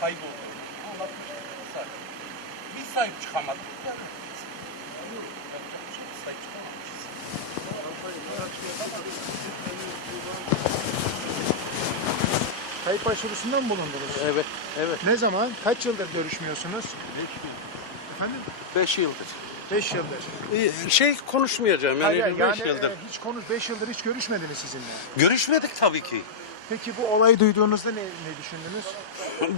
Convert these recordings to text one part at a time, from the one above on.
kaybolduğunu anlatmıştık. Biz sahip çıkamadık. Yani biz- Yapacak bir şey yok, sahip çıkamamışız. Kayıp başvurusunda mı bulundunuz? Evet, evet. Ne zaman? Kaç yıldır görüşmüyorsunuz? Efendim? 5 yıldır. 5 yıldır. Ee, Şey konuşmayacağım yani Hayır, 5 yani yıldır. e, hiç konuş 5 yıldır hiç görüşmediniz sizinle. Görüşmedik tabii ki. Peki bu olayı duyduğunuzda ne, ne düşündünüz?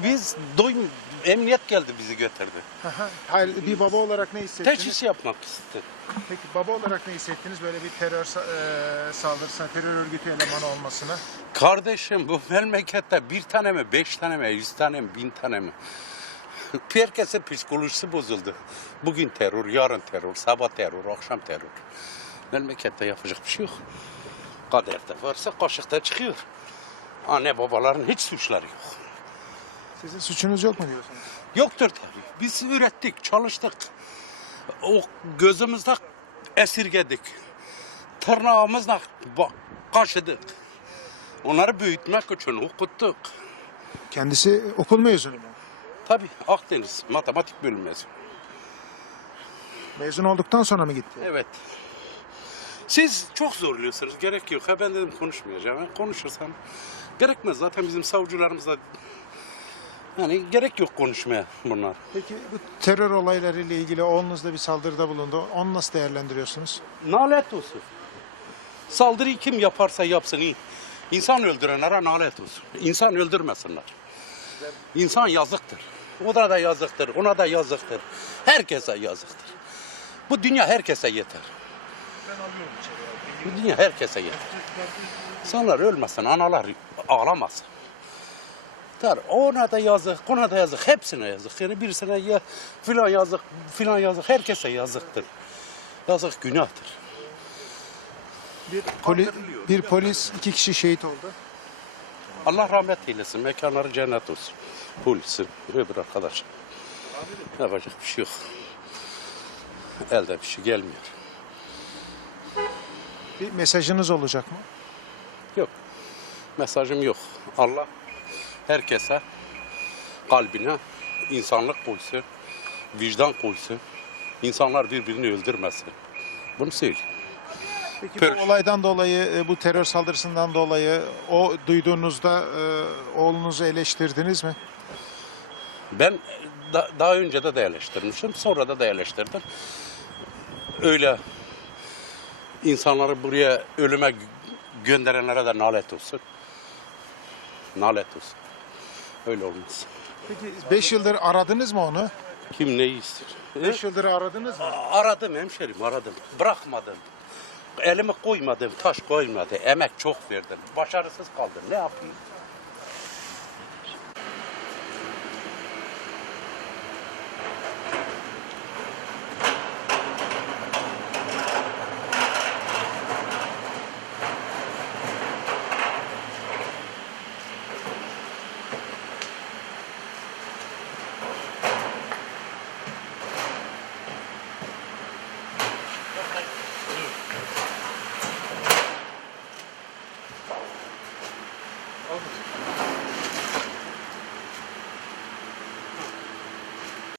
Biz doyum emniyet geldi bizi götürdü. Aha. Hayır, bir baba olarak ne hissettiniz? Teşhis yapmak istedi. Peki baba olarak ne hissettiniz böyle bir terör sa- e, saldırısına, terör örgütü elemanı olmasına? Kardeşim bu memlekette bir tane mi, beş tane mi, yüz tane mi, bin tane mi? Herkesin psikolojisi bozuldu. Bugün terör, yarın terör, sabah terör, akşam terör. Memlekette yapacak bir şey yok. Kaderde varsa kaşıkta çıkıyor. Anne babaların hiç suçları yok. Sizin suçunuz yok mu diyorsunuz? Yoktur tabii. Biz ürettik, çalıştık. O gözümüzde esirgedik. Tırnağımızla kaşıdık. Onları büyütmek için okuttuk. Kendisi okul mezunu mu? Tabii Akdeniz matematik bölümü. Mezun olduktan sonra mı gitti? Evet. Siz çok zorluyorsunuz. Gerek yok. Ha ben dedim konuşmayacağım. Ben konuşursam gerekmez. Zaten bizim savcılarımız da yani gerek yok konuşmaya bunlar. Peki bu terör olayları ile ilgili oğlunuzda bir saldırıda bulundu. Onu nasıl değerlendiriyorsunuz? Nalet olsun. Saldırıyı kim yaparsa yapsın iyi. İnsan öldürenlere nalet olsun. İnsan öldürmesinler. İnsan yazıktır. O da da yazıktır, ona da yazıktır. Herkese yazıktır. Bu dünya herkese yeter. Bu dünya herkese yeter. İnsanlar ölmesin, analar ağlamasın. Der, ona da yazık, ona da yazık, hepsine yazık. Yani birisine ya filan yazık, filan yazık, herkese yazıktır. Yazık günahtır. Bir, poli, bir polis, iki kişi şehit oldu. Allah rahmet eylesin. Mekanları cennet olsun. Polisin, öbür arkadaş. Yapacak bir şey yok. Elde bir şey gelmiyor. Bir mesajınız olacak mı? Yok. Mesajım yok. Allah herkese kalbine insanlık koysun, vicdan koysun. İnsanlar birbirini öldürmesin. Bunu söyleyeyim. Peki Pür. bu olaydan dolayı, e, bu terör saldırısından dolayı o duyduğunuzda e, oğlunuzu eleştirdiniz mi? Ben da- daha önce de de eleştirmişim, sonra da da eleştirdim. Öyle insanları buraya ölüme gö- gönderenlere de nalet olsun. Nalet olsun. Öyle olmaz. Peki 5 yıldır aradınız mı onu? Kim neyi ister? 5 yıldır aradınız mı? Aradım hemşerim, aradım. Bırakmadım. Elimi koymadım, taş koymadı. Emek çok verdim. Başarısız kaldım. Ne yapayım?